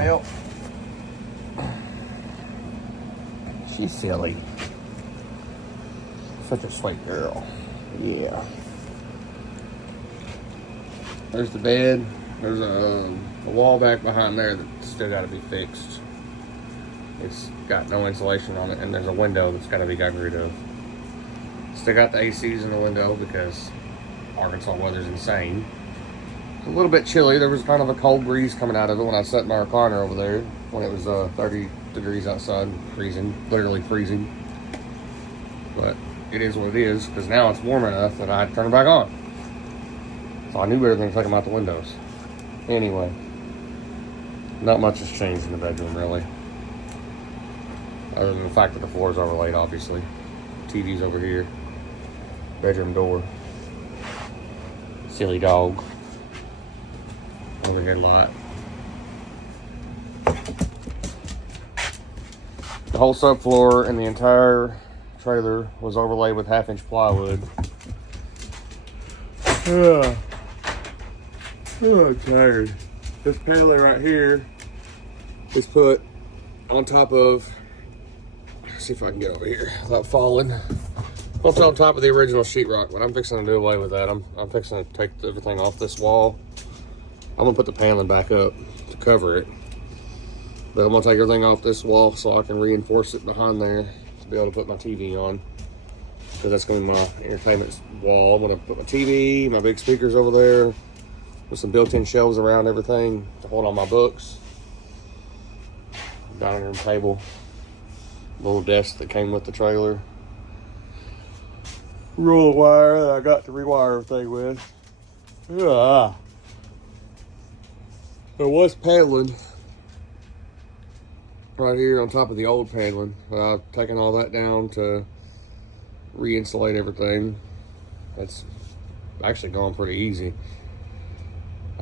Well, she's silly. Such a sweet girl. Yeah. There's the bed. There's a wall back behind there that's still got to be fixed. It's got no insulation on it, and there's a window that's got to be got rid of. Still got the ACs in the window because Arkansas weather's insane. It's a little bit chilly. There was kind of a cold breeze coming out of it when I sat in my recliner over there when it was 30 degrees outside, freezing, literally freezing. But it is what it is, because now it's warm enough that I had to turn it back on. So I knew better than to take them out the windows. Anyway, not much has changed in the bedroom, really. Other than the fact that the floor is overlaid, obviously. TV's over here. Bedroom door. Silly dog. Overhead light. The whole subfloor and the entire trailer was overlaid with 1/2-inch plywood. I'm tired. This paneling right here is put on top of, let's see if I can get over here without falling. Well, it's on top of the original sheetrock, but I'm fixing to do away with that. I'm fixing to take everything off this wall. I'm gonna put the paneling back up to cover it. But I'm gonna take everything off this wall so I can reinforce it behind there to be able to put my TV on. Because that's gonna be my entertainment wall. I'm gonna put my TV, my big speakers over there, with some built-in shelves around everything to hold all my books. Dining room table. Little desk that came with the trailer. Roll of wire that I got to rewire everything with. Yeah. There was paneling right here on top of the old paneling. I've taken all that down to re-insulate everything. That's actually gone pretty easy.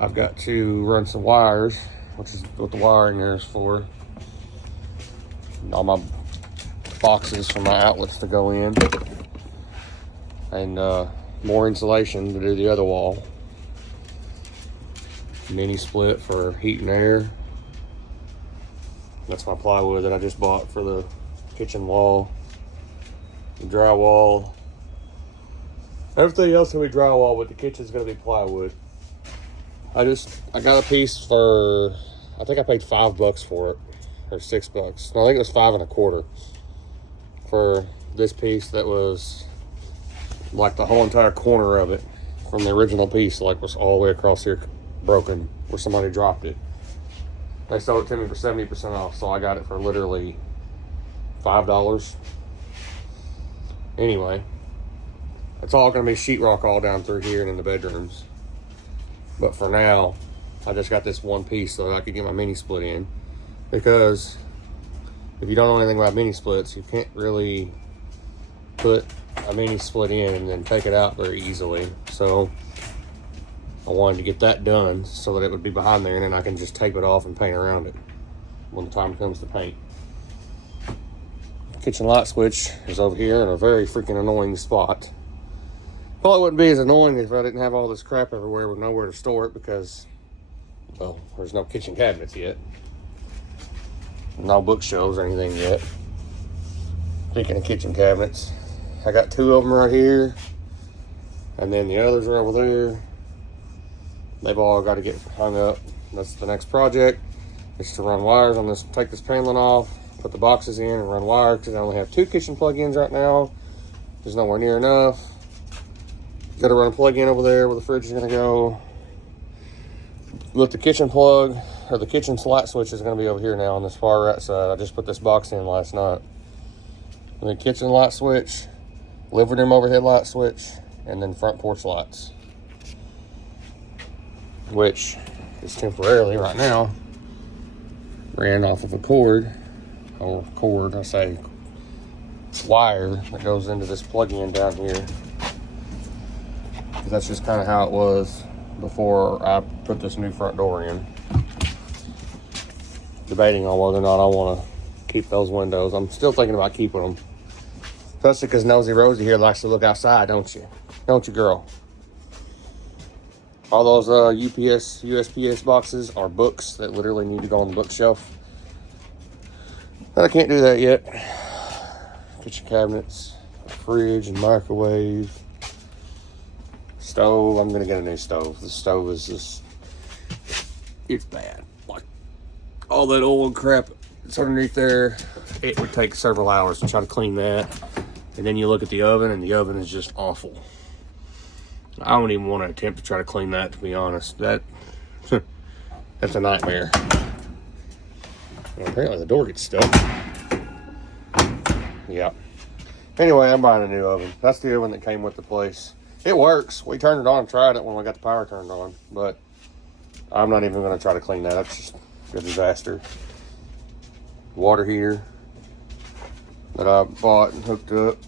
I've got to run some wires, which is what the wiring there is for. All my boxes for my outlets to go in. And more insulation to do the other wall. Mini split for heat and air. That's my plywood that I just bought for the kitchen wall. The drywall. Everything else will be drywall, but the kitchen's gonna be plywood. I got a piece for, I think I paid $5 for it, or $6. No, I think it was 5 1/4 for this piece that was like the whole entire corner of it from the original piece, like was all the way across here broken where somebody dropped it. They sold it to me for 70% off, so I got it for literally $5. Anyway, it's all gonna be sheetrock all down through here and in the bedrooms. But for now, I just got this one piece so that I could get my mini split in. Because if you don't know anything about mini splits, you can't really put a mini split in and then take it out very easily. So I wanted to get that done so that it would be behind there, and then I can just tape it off and paint around it when the time comes to paint. Kitchen light switch is over here in a very freaking annoying spot. Probably wouldn't be as annoying if I didn't have all this crap everywhere with nowhere to store it, because, well, there's no kitchen cabinets yet. No bookshelves or anything yet. Speaking of kitchen cabinets, I got 2 of them right here, and then the others are over there. They've all got to get hung up. That's the next project, is to run wires on this, take this paneling off, put the boxes in and run wires, because I only have 2 kitchen plug-ins right now. There's nowhere near enough. Got to run a plug-in over there where the fridge is going to go. With the kitchen plug, or the kitchen light switch is going to be over here now on this far right side. I just put this box in last night. And the kitchen light switch, living room overhead light switch, and then front porch lights. Which is temporarily right now ran off of a cord, or cord, I say wire that goes into this plug-in down here. That's just kind of how it was before I put this new front door in. Debating on whether or not I want to keep those windows. I'm still thinking about keeping them. Especially because Nosy Rosie here likes to look outside, don't you? Don't you, girl? All those UPS, USPS boxes are books that literally need to go on the bookshelf. But I can't do that yet. Kitchen cabinets, fridge and microwave, stove. I'm gonna get a new stove. The stove is just, it's bad. Like all that old crap that's underneath there, it would take several hours to try to clean that. And then you look at the oven, and the oven is just awful. I don't even want to attempt to try to clean that, to be honest. That's a nightmare. Well, apparently the door gets stuck. Yeah. Anyway, I'm buying a new oven. That's the oven that came with the place. It works. We turned it on and tried it when we got the power turned on. But I'm not even going to try to clean that. That's just a disaster. Water heater that I bought and hooked up.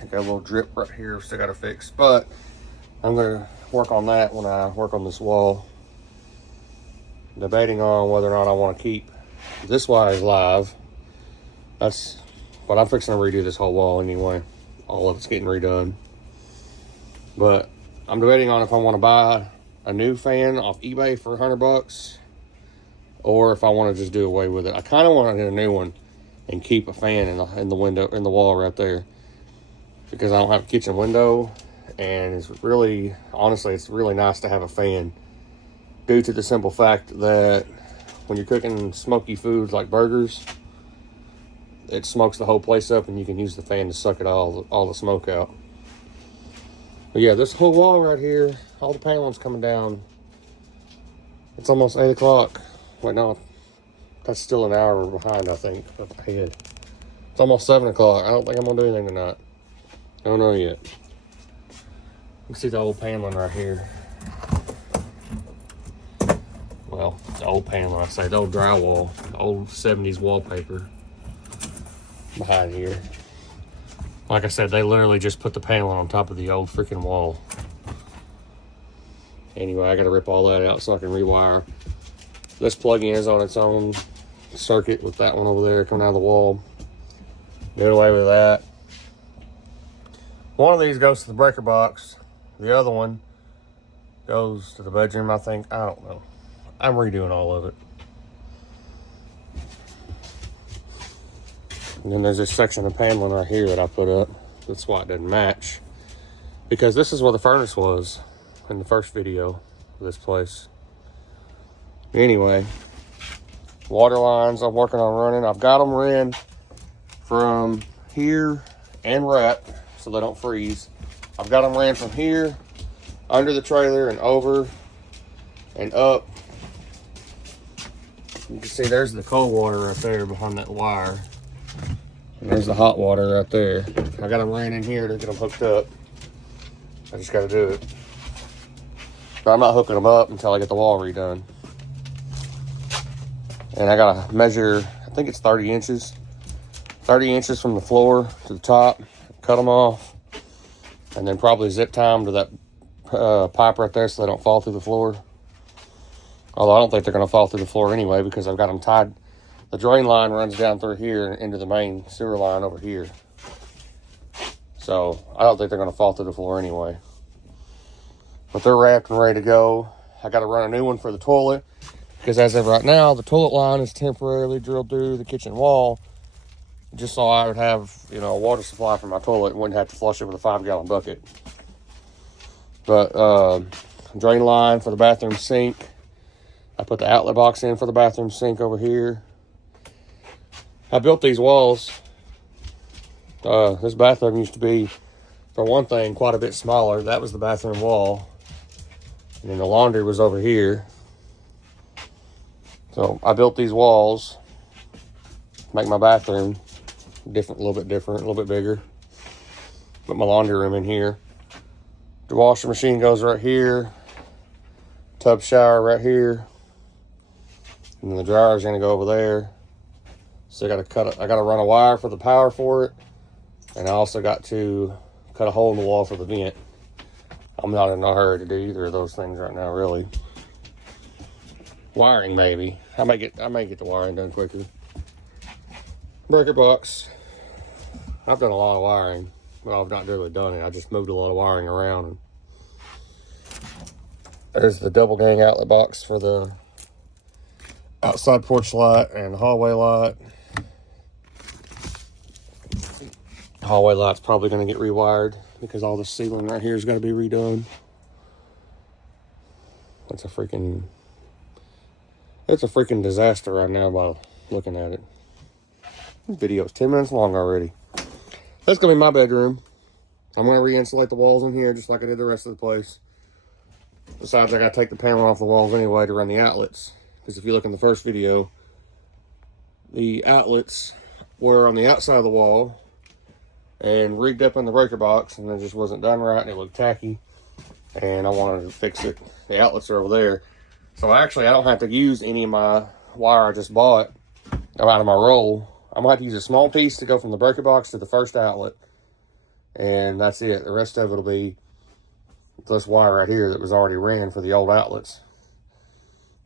I got a little drip right here. Still got to fix. But I'm going to work on that when I work on this wall. Debating on whether or not I want to keep this wire live. But I'm fixing to redo this whole wall anyway. All of it's getting redone. But I'm debating on if I want to buy a new fan off eBay for $100 or if I want to just do away with it. I kind of want to get a new one and keep a fan in the window, in the wall right there, because I don't have a kitchen window. And it's really, honestly, it's really nice to have a fan due to the simple fact that when you're cooking smoky foods like burgers, it smokes the whole place up and you can use the fan to suck it all the smoke out. But yeah, this whole wall right here, all the paneling's coming down. It's almost 8 o'clock. Wait, no, that's still an hour behind, I think, ahead. It's almost 7 o'clock. I don't think I'm gonna do anything tonight. I don't know yet. You can see the old paneling right here. Well, the old paneling, I say, the old drywall, the old 70s wallpaper behind here. Like I said, they literally just put the paneling on top of the old freaking wall. Anyway, I gotta rip all that out so I can rewire. This plug-in is on its own circuit with that one over there coming out of the wall. Get away with that. One of these goes to the breaker box. The other one goes to the bedroom, I think. I don't know. I'm redoing all of it. And then there's this section of paneling right here that I put up. That's why it doesn't match. Because this is where the furnace was in the first video of this place. Anyway, water lines I'm working on running. I've got them ran from here and wrapped so they don't freeze. I've got them ran from here, under the trailer, and over and up. You can see there's the cold water right there behind that wire. And there's the hot water right there. I got them ran in here to get them hooked up. I just got to do it. But I'm not hooking them up until I get the wall redone. And I got to measure, I think it's 30 inches. 30 inches from the floor to the top. Cut them off. And then probably zip tie them to that pipe right there so they don't fall through the floor. Although I don't think they're going to fall through the floor anyway because I've got them tied. The drain line runs down through here into the main sewer line over here. So I don't think they're going to fall through the floor anyway. But they're wrapped and ready to go. I got to run a new one for the toilet because as of right now, the toilet line is temporarily drilled through the kitchen wall just so I would have, a water supply for my toilet and wouldn't have to flush it with a 5-gallon bucket. But drain line for the bathroom sink. I put the outlet box in for the bathroom sink over here. I built these walls. This bathroom used to be, for one thing, quite a bit smaller. That was the bathroom wall. And then the laundry was over here. So I built these walls to make my bathroom a little bit different, a little bit bigger. Put my laundry room in here. The washing machine goes right here. Tub shower right here. And then the dryer is going to go over there. So I got to run a wire for the power for it. And I also got to cut a hole in the wall for the vent. I'm not in a hurry to do either of those things right now, really. Wiring, maybe. I may get the wiring done quicker. Breaker box. I've done a lot of wiring. Well, I've not really done it. I just moved a lot of wiring around. There's the double gang outlet box for the outside porch light and hallway light. Hallway light's probably going to get rewired because all the ceiling right here is going to be redone. It's a freaking disaster right now by looking at it. This video is 10 minutes long already. That's going to be my bedroom. I'm going to re-insulate the walls in here just like I did the rest of the place. Besides, I got to take the panel off the walls anyway to run the outlets. Because if you look in the first video, the outlets were on the outside of the wall and rigged up in the breaker box, and it just wasn't done right, and it looked tacky, and I wanted to fix it. The outlets are over there, so actually I don't have to use any of my wire I just bought out of my roll. I'm gonna have to use a small piece to go from the breaker box to the first outlet, and that's it. The rest of it will be this wire right here that was already ran for the old outlets.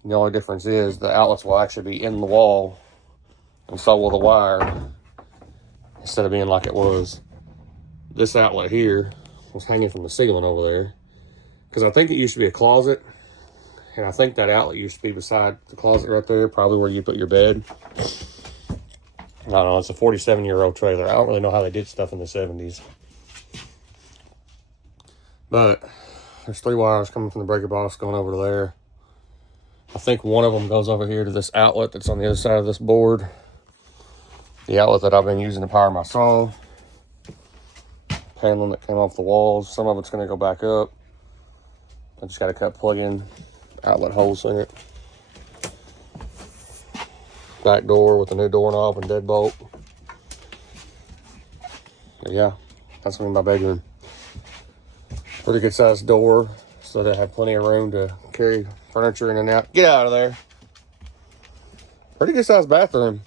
And the only difference is the outlets will actually be in the wall, and so will the wire, instead of being like it was. This outlet here was hanging from the ceiling over there, because I think it used to be a closet, and I think that outlet used to be beside the closet right there, probably where you put your bed. I don't know, it's a 47-year-old trailer. I don't really know how they did stuff in the 70s. But there's 3 wires coming from the breaker box going over to there. I think one of them goes over here to this outlet that's on the other side of this board. The outlet that I've been using to power my saw. Paneling that came off the walls. Some of it's going to go back up. I just got to cut plug-in outlet holes in it. Back door with a new doorknob and deadbolt. But yeah, that's going to be my bedroom. Pretty good sized door, so that I have plenty of room to carry furniture in and out. Get out of there. Pretty good sized bathroom.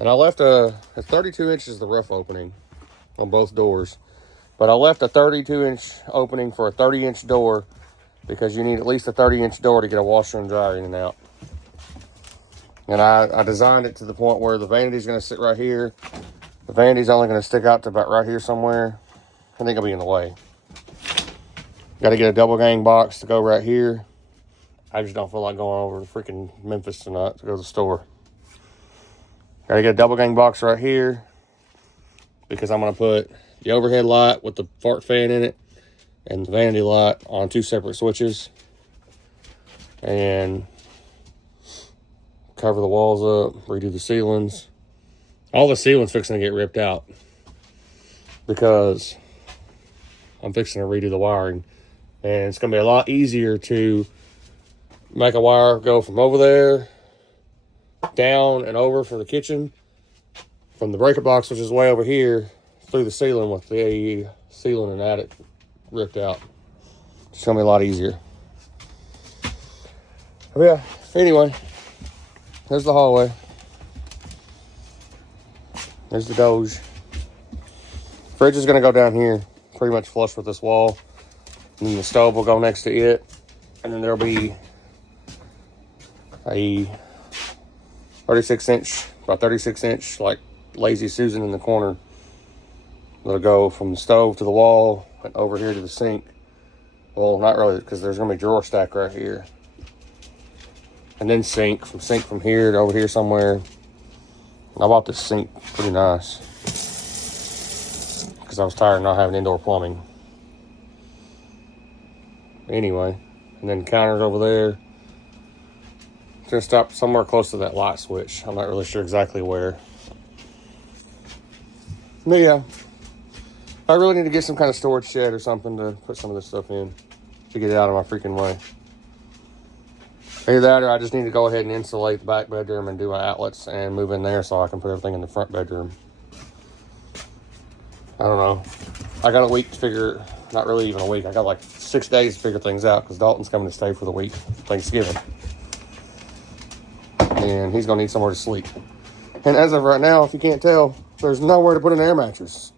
And I left it's 32 inches the rough opening on both doors. But I left a 32-inch opening for a 30-inch door because you need at least a 30-inch door to get a washer and dryer in and out. And I designed it to the point where the vanity's going to sit right here. The vanity's only going to stick out to about right here somewhere. I think it'll be in the way. Got to get a double gang box to go right here. I just don't feel like going over to freaking Memphis tonight to go to the store. Got to get a double gang box right here because I'm going to put the overhead light with the fart fan in it and the vanity light on 2 separate switches. And cover the walls up, redo the ceilings. All the ceilings fixing to get ripped out because I'm fixing to redo the wiring. And it's going to be a lot easier to make a wire go from over there, down and over for the kitchen, from the breaker box, which is way over here, through the ceiling with the ceiling and attic ripped out. It's going to be a lot easier. But yeah, anyway, there's the hallway. There's the Doge. Fridge is going to go down here, pretty much flush with this wall. And then the stove will go next to it. And then there'll be a 36-inch, about 36-inch, like Lazy Susan in the corner. That'll go from the stove to the wall and over here to the sink. Well, not really, because there's going to be a drawer stack right here. And then sink from here to over here somewhere. I bought this sink pretty nice because I was tired of not having indoor plumbing. Anyway, and then counters over there. It's going to stop somewhere close to that light switch. I'm not really sure exactly where. But yeah, I really need to get some kind of storage shed or something to put some of this stuff in to get it out of my freaking way. Either that or I just need to go ahead and insulate the back bedroom and do my outlets and move in there so I can put everything in the front bedroom. I don't know. I got a week to figure, not really even a week. I got like 6 days to figure things out because Dalton's coming to stay for the week, Thanksgiving. And he's going to need somewhere to sleep. And as of right now, if you can't tell, there's nowhere to put an air mattress.